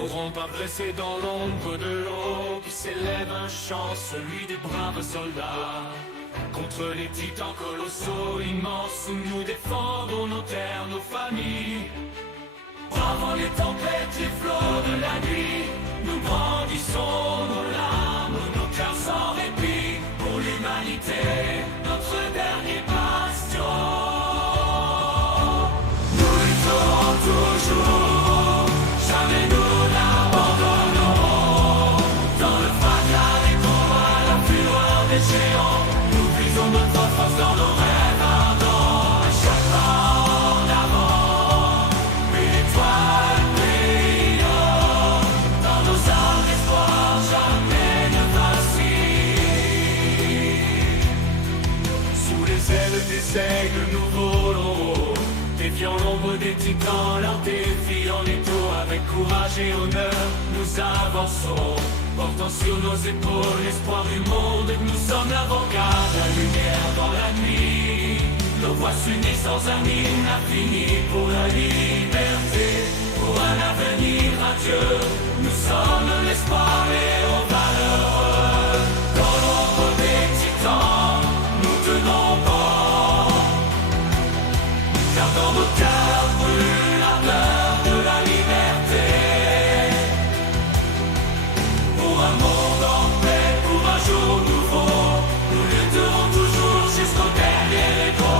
N'auront pas blessé dans l'ombre de l'eau, qui s'élève un chant, celui des braves soldats. Contre les titans colossaux, immenses, où nous défendons nos terres, nos familles. Bravant les tempêtes, les flots de la nuit, nous brandissons nos larmes, nos cœurs sans répit, pour l'humanité, notre dernier bastion. Nous lutterons toujours, jamais nous n'abandonnerons. Dans le fracas des combats, la fureur des géants, nous puisons notre force dans nos rêves ardents. À chaque pas en avant, une étoile brillant. Dans nos âmes d'espoir, jamais ne vacille. Sous les ailes des aigles, nous volons, défiant l'ombre des titans, leur défi en étau. Avec courage et honneur, nous avançons, portant sur nos épaules l'espoir du monde. Nous sommes l'avant-garde, la lumière dans la nuit. Nos voix s'unissent sans un hymne infini pour la liberté, pour un avenir radieux. Nous sommes l'espoir et aux valeureux. Dans l'ombre des titans, nous tenons bon, car dans nos cœurs brûle l'ardeur de la liberté. Pour un monde en paix, pour un jour nouveau, nous lutterons toujours jusqu'au dernier écho.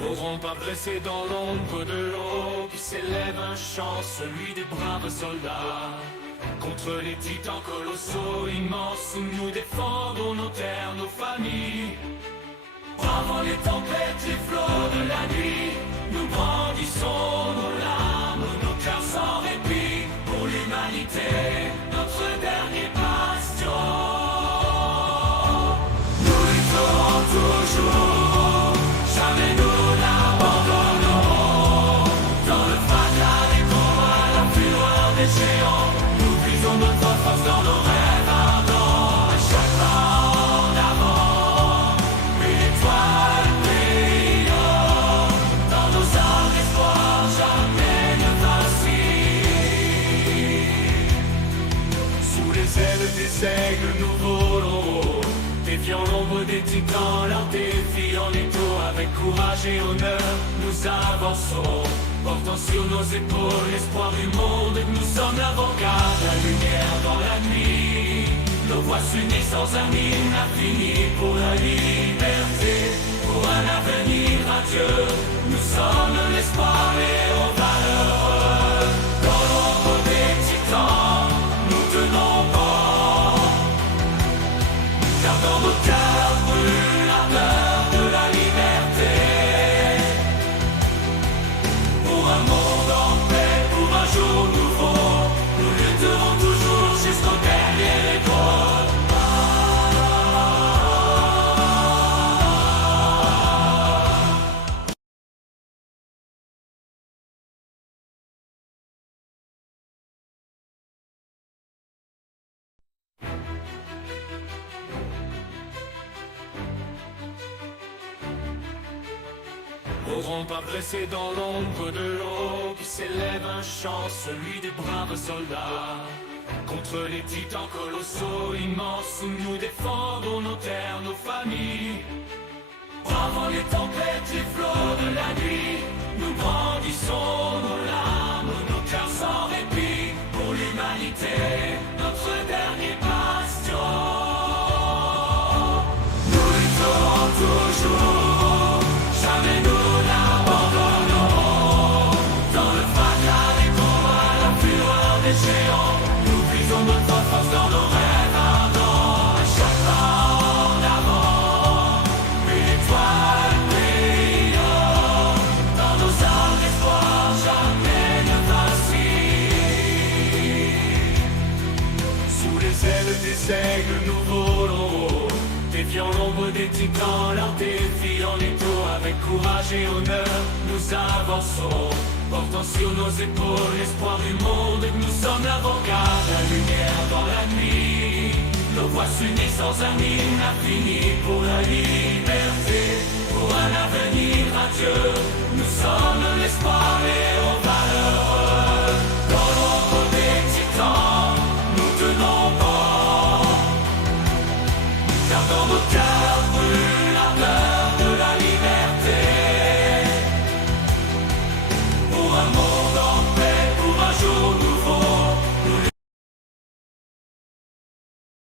N'auront pas blessé dans l'ombre de l'eau, qui s'élève un chant, celui des braves soldats. Contre les titans colossaux, immenses, où nous défendons nos terres, nos familles. Bravant les tempêtes, les flots de la nuit, nous brandissons nos larmes, nos cœurs sans répit, pour l'humanité, notre dernier bastion. Nous lutterons toujours, jamais nous n'abandonnerons. Dans le fracas des combats, la fureur des géants, nous puisons notre force dans nos rêves ardents. À chaque pas en avant, une étoile brillant. Dans nos âmes d'espoir, jamais ne vacille. Sous les ailes des aigles, nous volons, défiant l'ombre des titans, leur défi en étau. Avec courage et honneur, nous avançons, portant sur nos épaules l'espoir du monde. Nous sommes l'avant-garde, la lumière dans la nuit. Nos voix s'unissent sans un hymne infini pour la liberté, pour un avenir radieux. Nous sommes l'espoir et aux valeureux. Dans l'ombre des titans, nous tenons bon, car dans nos cœurs brûle l'ardeur de la liberté. Pour un monde en paix, pour un jour nouveau, nous lutterons toujours jusqu'au dernier écho. N'auront pas blessé dans l'ombre de l'eau, qui s'élève un chant, celui des braves soldats. Contre les titans colossaux, immenses, où nous défendons nos terres, nos familles. Bravant les tempêtes, les flots de la nuit, nous brandissons nos larmes, nos cœurs sans répit, pour l'humanité, notre dernier bastion. Nous lutterons toujours, jamais nous n'abandonnerons. Dans le fracas des combats, la fureur des géants, nous puisons notre force dans nos rêves ardents. À chaque pas en avant, une étoile brillant. Dans nos âmes d'espoir, jamais ne vacille. Sous les ailes des aigles, nous volons, défiant l'ombre des titans, leur défi en étau. avec courage et honneur, nous avançons, portant sur nos épaules l'espoir du monde. Nous sommes l'avant-garde, la lumière dans la nuit. Nos voix s'unissent sans un hymne infini pour la liberté, pour un avenir radieux.